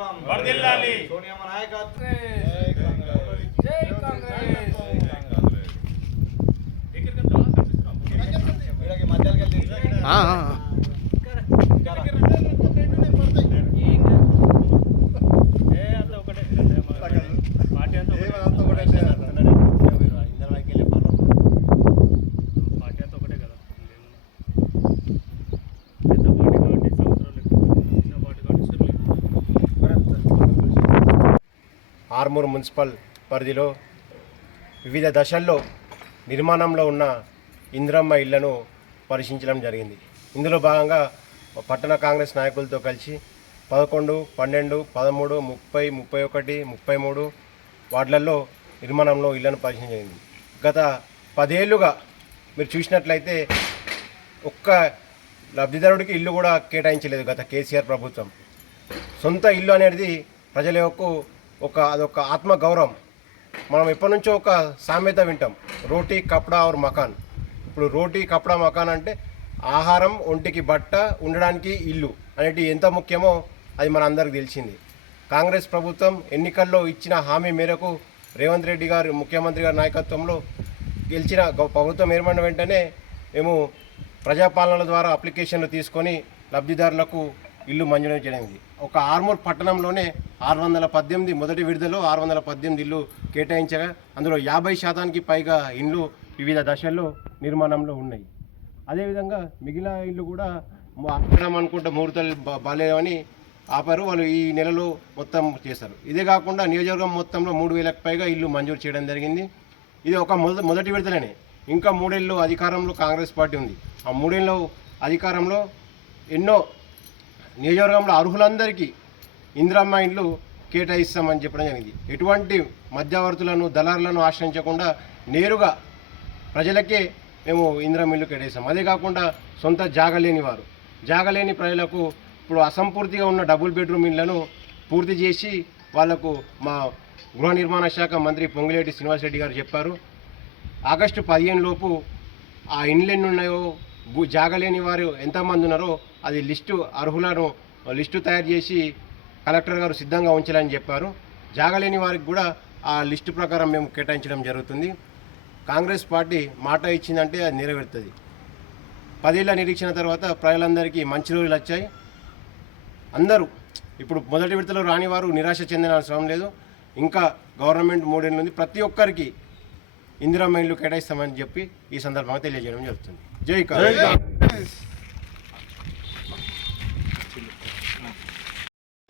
ನಾಯಕತ್ವಂ ಬರ್ದಿಲ್ಲಾಲಿ ಸೋನಿಯಮ್ಮ ನಾಯಕತ್ವ ಜೈ ಕಾಂಗ್ರೆಸ್. ఆర్మూర్ మున్సిపల్ పరిధిలో వివిధ దశల్లో నిర్మాణంలో ఉన్న ఇందిరమ్మ ఇళ్ళను పరిశీలించడం జరిగింది. ఇందులో భాగంగా పట్టణ కాంగ్రెస్ నాయకులతో కలిసి పదకొండు పన్నెండు పదమూడు ముప్పై ముప్పై ఒకటి ముప్పై మూడు వార్డులలో నిర్మాణంలో ఇళ్ళను పరిశీలించింది గత పదేళ్ళుగా మీరు చూసినట్లయితే ఒక్క లబ్ధిదారుడికి ఇల్లు కూడా కేటాయించలేదు గత కేసీఆర్ ప్రభుత్వం. సొంత ఇల్లు అనేది ప్రజల యొక్క ఒక అదొక ఆత్మ గౌరవం మనం ఎప్పటి నుంచో ఒక సామెత వింటాం. రోటీ కపడా ఆర్ మకాన్. ఇప్పుడు రోటీ కపడా మకాన్ అంటే ఆహారం ఒంటికి బట్ట ఉండడానికి ఇల్లు అనేటి ఎంత ముఖ్యమో అది మన అందరికి తెలిసింది. కాంగ్రెస్ ప్రభుత్వం ఎన్నికల్లో ఇచ్చిన హామీ మేరకు రేవంత్ రెడ్డి గారు ముఖ్యమంత్రి గారి నాయకత్వంలో గెలిచిన గౌ- ప్రభుత్వం ఏర్పడిన వెంటనే మేము ప్రజాపాలనల ద్వారా అప్లికేషన్లు తీసుకొని లబ్ధిదారులకు ఇల్లు మంజూరు చేయడం ఒక ఆర్మూర్ పట్టణంలోనే ఆరు వందల పద్దెనిమిది మొదటి విడుదలలో ఆరు వందల పద్దెనిమిది ఇల్లు కేటాయించగా అందులో యాభై శాతానికి పైగా ఇండ్లు వివిధ దశల్లో నిర్మాణంలో ఉన్నాయి. అదేవిధంగా మిగిలిన ఇల్లు కూడా ఆపడం అనుకుంటే ముహూర్తాలు బా- ఆపారు. వాళ్ళు ఈ నెలలో మొత్తం చేశారు. ఇదే కాకుండా నియోజకవర్గం మొత్తంలో మూడు వేలకు పైగా ఇల్లు మంజూరు చేయడం జరిగింది. ఇది ఒక మొదటి మొదటి విడతలనే ఇంకా మూడేళ్ళు అధికారంలో కాంగ్రెస్ పార్టీ ఉంది. ఆ మూడేళ్ళు అధికారంలో ఎన్నో నియోజకవర్గంలో అర్హులందరికీ ఇందిరమ్మ ఇండ్లు కేటాయిస్తామని చెప్పడం జరిగింది. ఎటువంటి మధ్యవర్తులను దళారులను ఆశ్రయించకుండా నేరుగా ప్రజలకే మేము ఇందిరమ్మ ఇల్లు కేటాయిస్తాం. అదే కాకుండా సొంత జాగలేని వారు. జాగలేని ప్రజలకు ఇప్పుడు అసంపూర్తిగా ఉన్న డబుల్ బెడ్రూమ్ ఇళ్ళను పూర్తి చేసి వాళ్ళకు మా గృహ నిర్మాణ శాఖ మంత్రి పొంగిలేటి శ్రీనివాసరెడ్డి గారు చెప్పారు. ఆగస్టు పదిహేను లోపు ఆ ఇండ్లు ఎన్ని ఉన్నాయో భూ జాగలేని వారు ఎంతమంది ఉన్నారో అది లిస్టు అర్హులను లిస్టు తయారు చేసి కలెక్టర్ గారు సిద్ధంగా ఉంచాలని చెప్పారు. జాగలేని వారికి కూడా ఆ లిస్టు ప్రకారం మేము కేటాయించడం జరుగుతుంది. కాంగ్రెస్ పార్టీ మాట ఇచ్చిందంటే అది నెరవేరుతుంది. పదేళ్ళ నిరీక్షణ తర్వాత ప్రజలందరికీ మంచి రోజులు వచ్చాయి. అందరూ ఇప్పుడు మొదటి విడతలో రాని వారు నిరాశ చెందిన అవసరం లేదు. ఇంకా గవర్నమెంట్ మూడేళ్ళు ఉంది. ప్రతి ఒక్కరికి ఇందిరమ్మ మైండ్లు కేటాయిస్తామని చెప్పి ఈ సందర్భంగా తెలియజేయడం జరుగుతుంది. జై కాంగ్రెస్.